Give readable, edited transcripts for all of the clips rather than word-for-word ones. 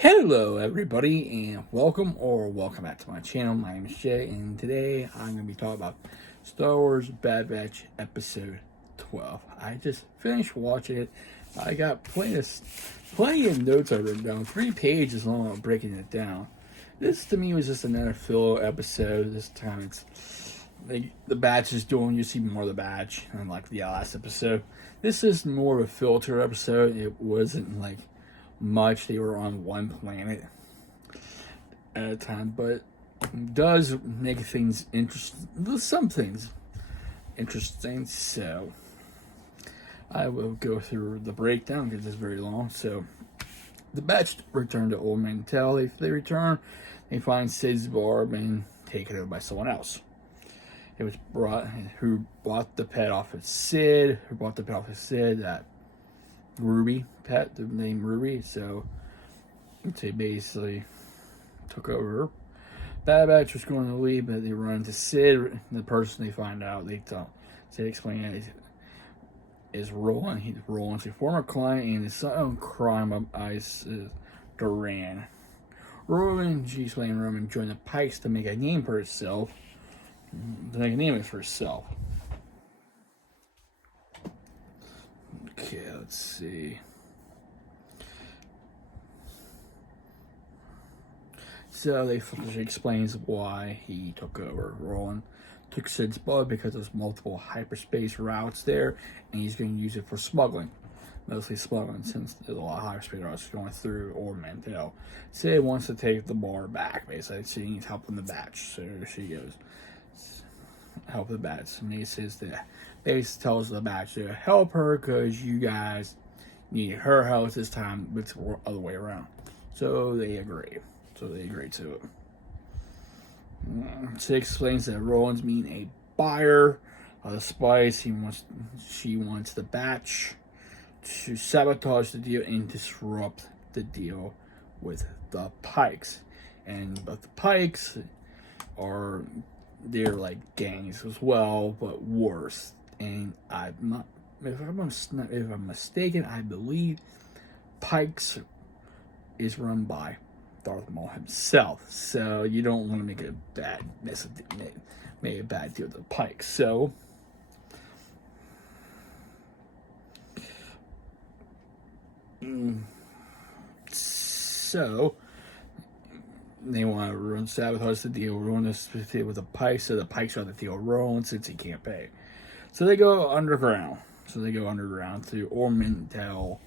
Hello everybody and welcome back to my channel. My name is Jay and today I'm going to be talking about Star Wars Bad Batch episode 12. I just finished watching it. I got plenty of notes I've written down, 3 pages long of breaking it down. This to me was just another filler episode. This time it's like the Batch is doing, you see more of the Batch unlike the last episode. This is more of a filter episode. It wasn't like much. They were on one planet at a time, but it does make things interesting. Some things interesting. So I will go through the breakdown because it's very long. So the Batch return to Old Man Tell. If they return, they find Sid's bar being taken over by someone else. It was who bought the pet off of Sid. Who bought the pet off of Sid? That Ruby pet, the name Ruby. So they basically took over. Bad Batch was going to leave, but they run into Sid. The person they find out, Sid explain it is Roland. He's Roland's a former client and his own crime of Ice Duran. She explained Roman joined the Pikes to make a name for herself. Okay, let's see. So she explains why he took over. Roland took Sid's blood because there's multiple hyperspace routes there, and he's going to use it for smuggling. Mostly smuggling, since there's a lot of hyperspace routes going through Ormantel. Sid wants to take the bar back, basically. She needs help in the Batch. So she goes, help the Batch. And he says that, basically tells the Batch to help her because you guys need her help this time. It's the other way around. So they agree. To it. Sid explains that Roland's mean a buyer of the spice. She wants the Batch to sabotage the deal and disrupt the deal with the Pikes. But the Pikes they're like gangs as well, but worse. And if I'm mistaken, I believe Pikes is run by Darth Maul himself, so you don't want to make a bad deal with the Pikes. So they want to sabotage the deal, ruin this deal with the Pikes, so the Pikes are the deal Roland since he can't pay. So they go underground. Through Ormantel.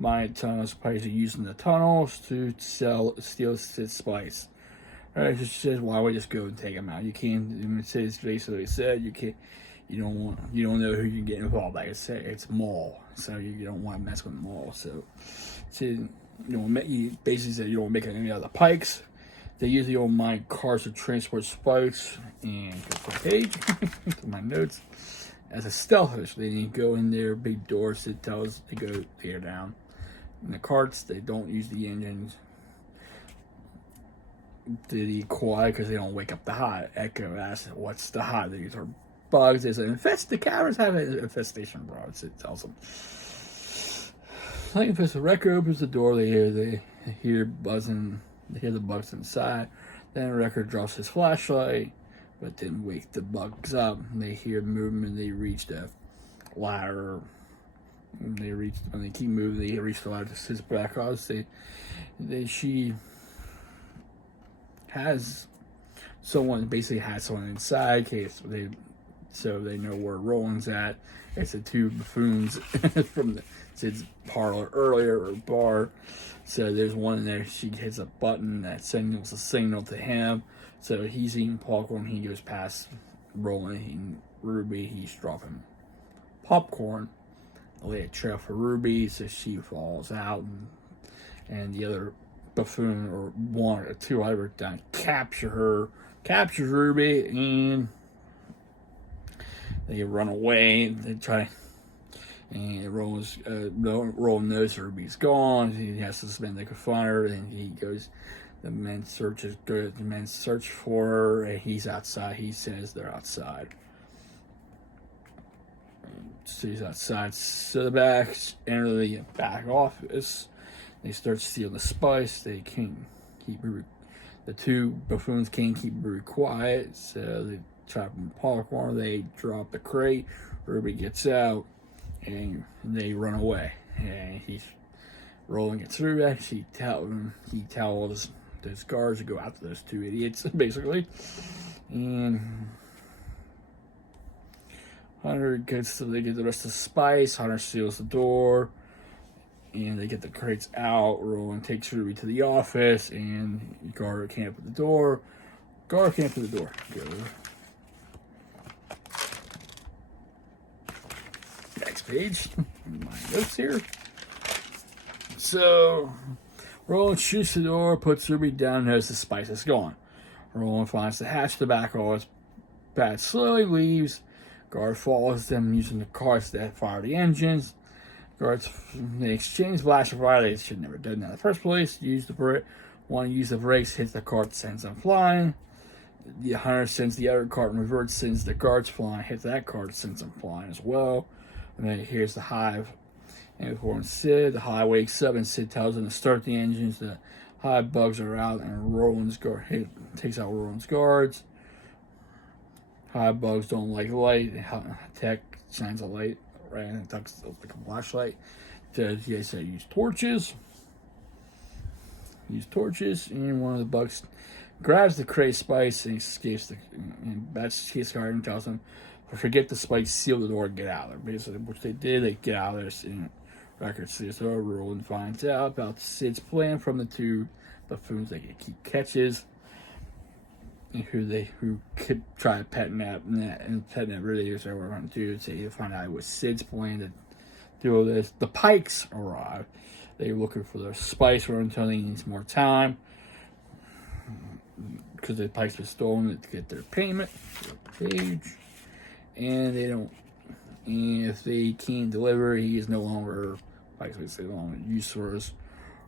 My tunnels, Pikes are using the tunnels to steal Sid's spice. Alright, she says, why would just go and take him out? You can't. Sid's basically said you can't. You don't know who you get involved. Like I said, it's Maul, so you don't want to mess with Maul. So, he basically said you don't make any other Pikes. They usually don't mind cars to transport spikes. And go to the page to my notes. As a stealth host, they need to go in there, big doors. It tells to go tear down. In the carts, they don't use the engines. They quiet because they don't wake up the Hive. Echo asks, "What's the Hive?" These are bugs. They say, the cameras have an infestation, bro. It tells them. Like if the Wrecker opens the door, they hear buzzing. They hear the bugs inside. Then Wrecker drops his flashlight, but didn't wake the bugs up. They hear movement. They reach the ladder. When they keep moving, they reach the ladder to Sid's back house. She has someone inside, so they know where Roland's at. It's the 2 buffoons from Sid's parlor earlier, or bar. So there's one in there. She hits a button that signals a signal to him. So he's eating popcorn. He goes past Roland and Ruby. He's dropping popcorn. They lay a trail for Ruby, so she falls out, and the other buffoon, or 1 or 2, I wrote down, captures Ruby, and they run away. They try, and Roland knows Ruby's gone. He has to suspend the confiner, and he goes. The men search for her, and he's outside. He says they're outside. So he's outside. So the enter the back office. They start stealing the spice. They can't keep the two buffoons can't keep Ruby quiet, so they trap him in popcorn. They drop the crate. Ruby gets out, and they run away. And he's rolling it through. He tells those guards to go after those two idiots, basically. And Hunter they get the rest of the spice. Hunter seals the door. And they get the crates out. Roland takes Ruby to the office, and Guard can't open the door. Go. Next page. My notes here. So, Roland shoots the door, puts Ruby down, knows the spice is gone. Roland finds the hatch to the back of his bat, slowly leaves. Guard follows them using the cars that fire the engines. Guards, they exchange blaster fire. They should never done that in the first place. Want to use the brakes, hits the cart, sends them flying. The Hunter sends the other cart in reverse, sends the guards flying, hits that cart, sends them flying as well. And then here's the hive. And before Sid, the hive wakes up and Sid tells them to start the engines. The hive bugs are out and takes out Roland's guards. Hive bugs don't like light. Tech shines a light. Right, and it tucks like a flashlight. You guys say use torches, and one of the bugs grabs the crate spice and escapes. And Batch escapes guard and tells them, "Forget the spice, seal the door, and get out of there." Basically, which they did. They get out of there. And record sees the Roland finds out about Sid's plan from the two buffoons. They keep catches. Who could try to pet nap and pet nap really is what we're going to do. So you find out it was Sid's plan to do all this. The Pikes arrive. They're looking for their spice. We're until he needs more time because the Pikes were stolen to get their payment. Page, and they don't. And if they can't deliver, he is no longer Pikes. We say no longer use for us.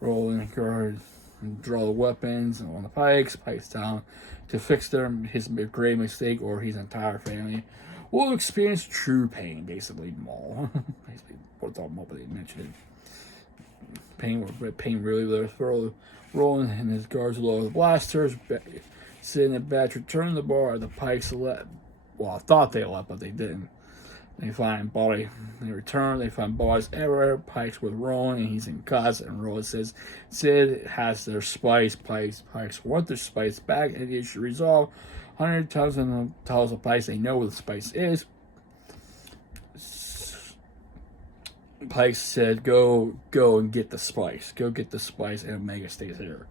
Roll in guard. Draw the weapons on the Pikes. Pikes tell him to fix his grave mistake or his entire family will experience true pain. Basically, Maul. Basically, what they mentioned. Pain really lives for Roland and his guards lower the blasters. Sid and Batch return the bar. The Pikes left. Well, I thought they left, but they didn't. They find body. They return. They find bodies everywhere. Pikes with Roland, and he's in cuffs. And Roland says Sid has their spice. Pikes want their spice back, and the issue resolved. Hunter tells the Pikes they know where the spice is. Pikes said, "Go and get the spice. Go get the spice, and Omega stays here."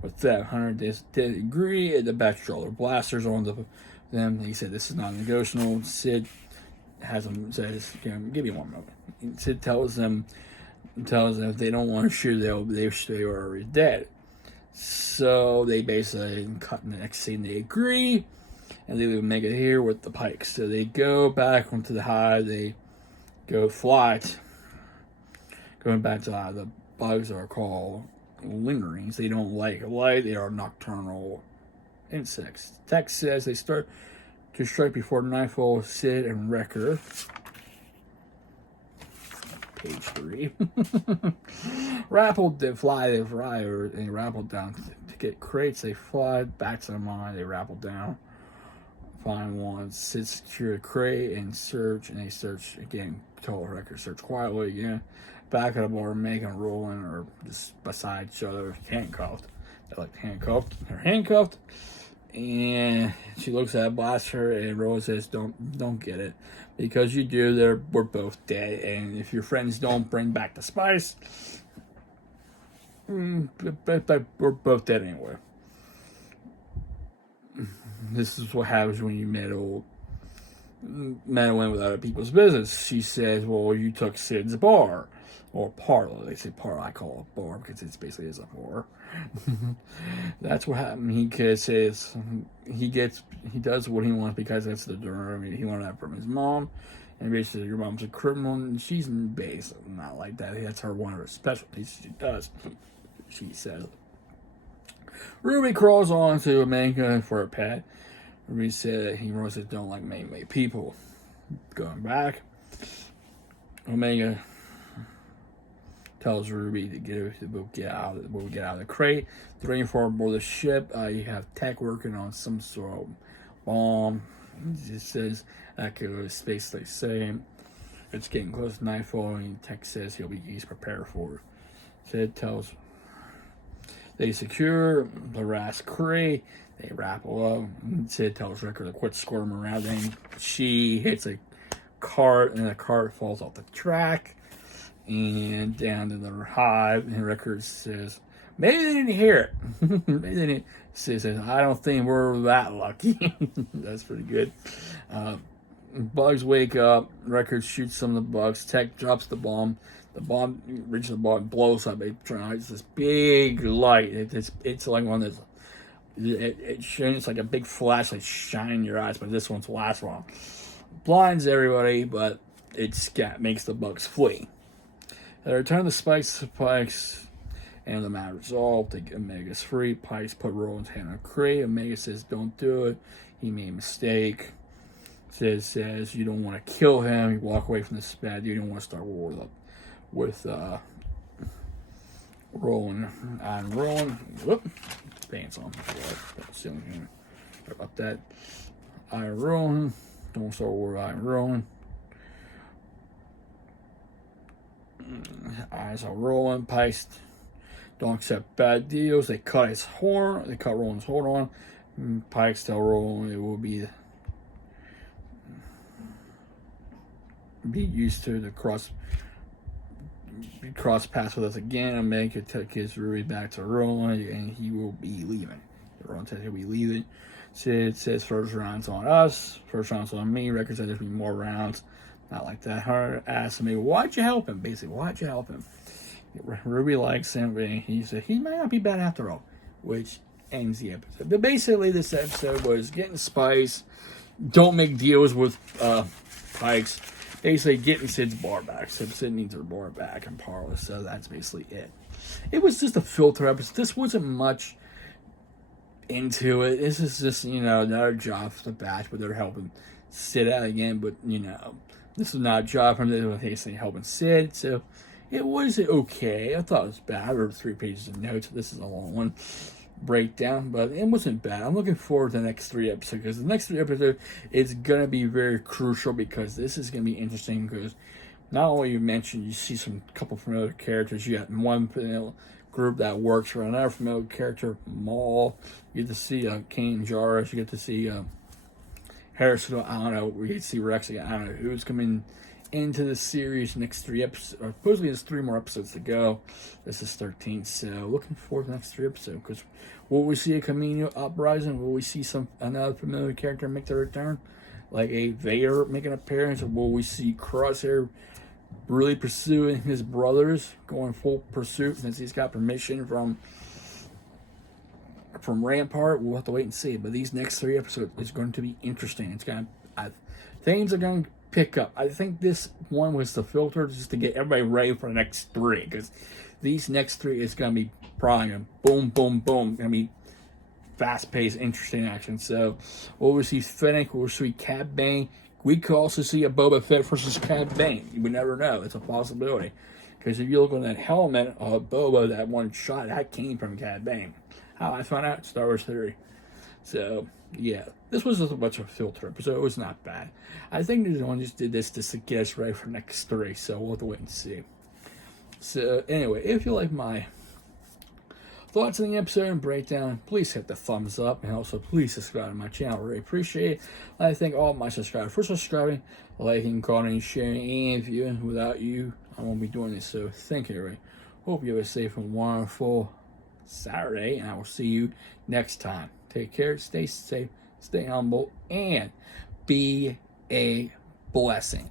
With that, Hunter did agree, and the Batch draw their blasters on them. He said, "This is not negotiable." Sid says, "Give me one moment." Sid tells them if they don't want to shoot, they are already dead. So they basically cut in the next scene. They agree, and they leave Omega here with the Pikes. So they go back onto the hive. They go flight. Going back to the bugs are called lingerings. They don't like light. They are nocturnal insects. Text says they start to strike before nightfall. Sid and Wrecker. Page 3. They fly, and they rappel down to get crates. They fly back to the mine. They rappel down. Find one. Sid secure a crate and search. And they search again. Total Wrecker search quietly again. Back at the bar, Megan Roland or just beside each other, handcuffed. They're like handcuffed. They're handcuffed. And she looks at Blaster, and Rose says, "Don't get it, because you do. We're both dead, and if your friends don't bring back the spice, we're both dead anyway." This is what happens when you meddle in with other people's business. She says, "Well, you took Sid's bar." Or parlor. They say parlor. I call it bar because it's basically is a bar. That's what happened. He says he does what he wants because that's the door. I mean, he wanted that from his mom. And basically, your mom's a criminal, and she's basically not like that. That's one of her specialties. She does. She says. Ruby crawls on to Omega for a pet. Ruby said Roses don't like man-made people. Going back, Omega tells Ruby to get out of the crate. 3 and 4 aboard the ship. You have Tech working on some sort of bomb. It says that goes basically saying it's getting close to nightfall, and Tech says he's prepared for it. Sid tells they secure the last crate. They rappel up. Sid tells Ricker to quit squirming around. Then she hits a cart, and the cart falls off the track and down to the hive. And Ricker says, maybe they didn't hear it. Maybe they didn't. Says, I don't think we're that lucky. That's pretty good. Bugs wake up. Ricker shoots some of the bugs. Tech drops the bomb. The bomb reaches the bomb, blows up. It's this big light. It's like one that's it shines like a big flashlight shining in your eyes, but this one's last one. Blinds everybody, but makes the bugs flee. They return the spikes to Pikes, and the matter resolved. They get Omega's free. Pikes put Roland's hand on a crate. Omega says, "Don't do it. He made a mistake." Says you don't want to kill him. You walk away from this bad dude. You don't want to start war with Roland. And Roland, whoop, pants on. Sorry about that. Roland, don't start war with Roland. Eyes on Roland. Pikes don't accept bad deals. They cut his horn. They cut Roland's horn on. Pikes tell Roland it will be used to the cross paths with us again and make it take his Ruby back to Roland, and he will be leaving. Roland says he'll be leaving. Sid says first round's on us, first round's on me. Record says there'll be more rounds. Not like that. Hunter asks me, why'd you help him? Basically, why'd you help him? Ruby likes him, but he said he might not be bad after all, which ends the episode. But basically, this episode was getting Spice, don't make deals with Pikes, basically getting Sid's bar back. Sid needs her bar back and Parlor, so that's basically it. It was just a filter episode. This wasn't much into it. This is just, another job for the batch, but they're helping Sid out again, but, this is not a job from them. They're helping Sid, so it was okay. I thought it was bad. I wrote 3 pages of notes. This is a long one. Breakdown, but it wasn't bad. I'm looking forward to the next 3 episodes, because the next 3 episodes is gonna be very crucial, because this is gonna be interesting, because not only you mentioned you see some couple familiar characters, you got one group that works for another familiar character, Maul. You get to see Kane Jarrus. You get to see Harrison. I don't know. We get to see Rex again. I don't know who's coming into the series. Next 3 episodes, or supposedly there's 3 more episodes to go. This is 13, so looking forward to the next 3 episodes, because will we see a Camino uprising? Will we see another familiar character make their return, like a Vader make an appearance? Or will we see Crosshair really pursuing his brothers, going full pursuit since he's got permission from Rampart? We'll have to wait and see. But these next 3 episodes is going to be interesting. Things are going to pick up. I think this one was the filter just to get everybody ready for the next 3, because these next 3 is going to be probably boom, boom, boom. Going to be fast-paced, interesting action. So we'll see Fennec, we'll see Cad Bane. We could also see a Boba Fett versus Cad Bane. You would never know. It's a possibility. Because if you look on that helmet of Boba, that one shot, that came from Cad Bane. How I found out? Star Wars Theory. So, yeah. This was just a bunch of filter episode. It was not bad. I think this one just did this to get us ready for next 3. So we'll have to wait and see. So, anyway, if you like my thoughts on the episode and breakdown, please hit the thumbs up, and also please subscribe to my channel. I really appreciate it. I thank all my subscribers for subscribing, liking, commenting, sharing, and viewing. Without you, I won't be doing this. So thank you, everybody. Hope you have a safe and wonderful Saturday, and I will see you next time. Take care, stay safe, stay humble, and be a blessing.